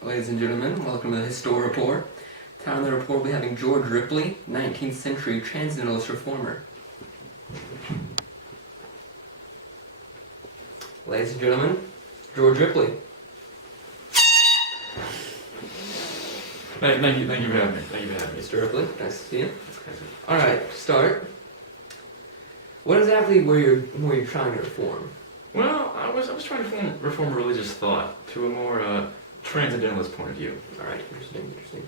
Ladies and gentlemen, welcome to the History Report. Today on the report we'll be having George Ripley, 19th century transcendentalist reformer. Ladies and gentlemen, George Ripley. Thank you for having me. Mr. Ripley, nice to see you. Alright, to start. What exactly were you trying to reform? Well, I was trying to reform religious thought to a more transcendentalist point of view. Alright, interesting.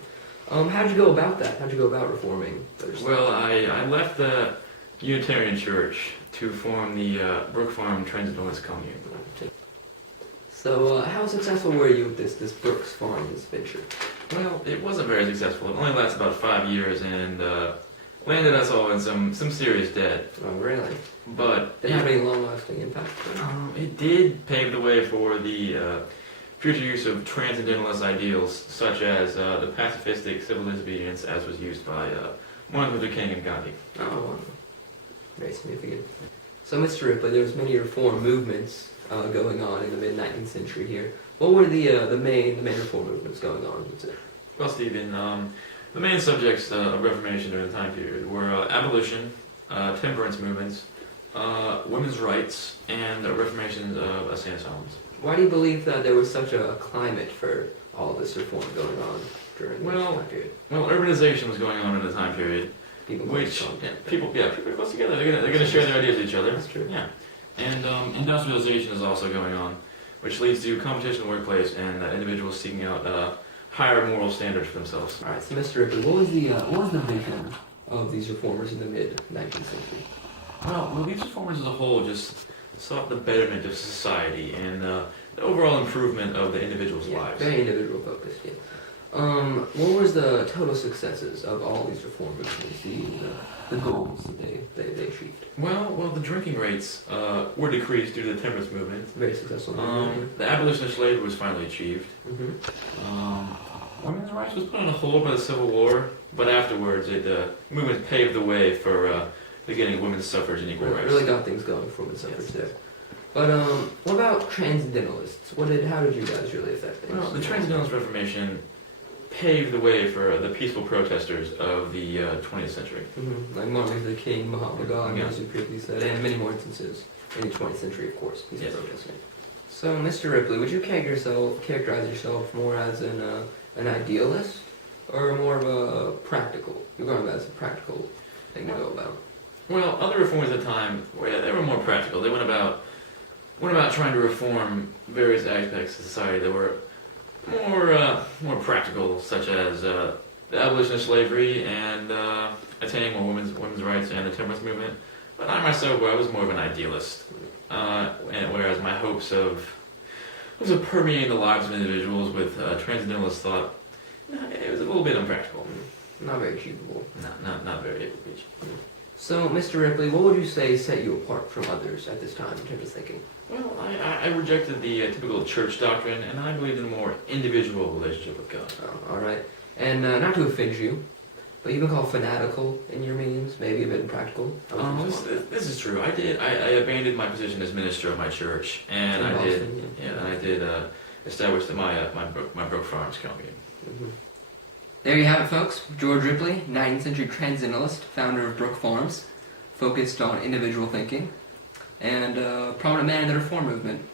How'd you go about that? How'd you go about reforming? Well, I left the Unitarian Church to form the Brook Farm Transcendentalist Commune. So, how successful were you with this Brooks Farm, this venture? Well, it wasn't very successful. It only lasted about 5 years and landed us all in some serious debt. Oh, really? But Did it have any long-lasting impact? It did pave the way for the future use of transcendentalist ideals, such as the pacifistic civil disobedience, as was used by Martin Luther King and Gandhi. Oh, very significant. So, Mr. Ripley, there was many reform movements going on in the mid-19th century here. What were the main reform movements going on? Well, Stephen, the main subjects of Reformation during the time period were abolition, temperance movements, women's rights, and the reformation of St. Solomon's. Why do you believe that there was such a climate for all this reform going on during this time period? Well, urbanization was going on in the time period. People are close together. They're going to share their ideas with each other. That's true. Yeah, and industrialization is also going on, which leads to competition in the workplace and individuals seeking out higher moral standards for themselves. All right, so Mr. Ripley, what was the vision of these reformers in the mid-19th century? Well, these reformers as a whole just sought the betterment of society and the overall improvement of the individual's lives. Very individual focused, yeah. What was the total successes of all these reform movements, the goals that they achieved? Well, the drinking rates were decreased due to the temperance movement. Very successful. The abolition of slavery was finally achieved. Women's rights was put on hold by the Civil War, but afterwards the movement paved the way for the getting of women's suffrage and equal rights. Really got things going for women's suffrage there. But what about transcendentalists? How did you guys really affect things? Well, the Transcendentalist Reformation paved the way for the peaceful protesters of the 20th century. Like Martin Luther King, Mahatma Gandhi, Yeah. as you previously said, and many more instances in the 20th century, of course, peaceful protesting. So, Mr. Ripley, would you characterize yourself more as an idealist or more of a practical? You're going about as a practical thing to go about. Well, other reformers at the time, they were more practical. They went about trying to reform various aspects of society that were more practical, such as the abolition of slavery and attaining more women's rights and the temperance movement. But I myself, I was more of an idealist, and whereas my hopes of permeating the lives of individuals with transcendentalist thought, it was a little bit impractical. Not very achievable. Not very able to reach. So, Mr. Ripley, what would you say set you apart from others at this time in terms of thinking? Well, I rejected the typical church doctrine, and I believed in a more individual relationship with God. Oh, all right. And not to offend you, but you've been called fanatical in your meetings, maybe a bit impractical. This is true. I abandoned my position as minister of my church, and I did establish my Brook Farms Commune. There you have it, folks. George Ripley, 19th century transcendentalist, founder of Brook Farms, focused on individual thinking, and a prominent man in the reform movement.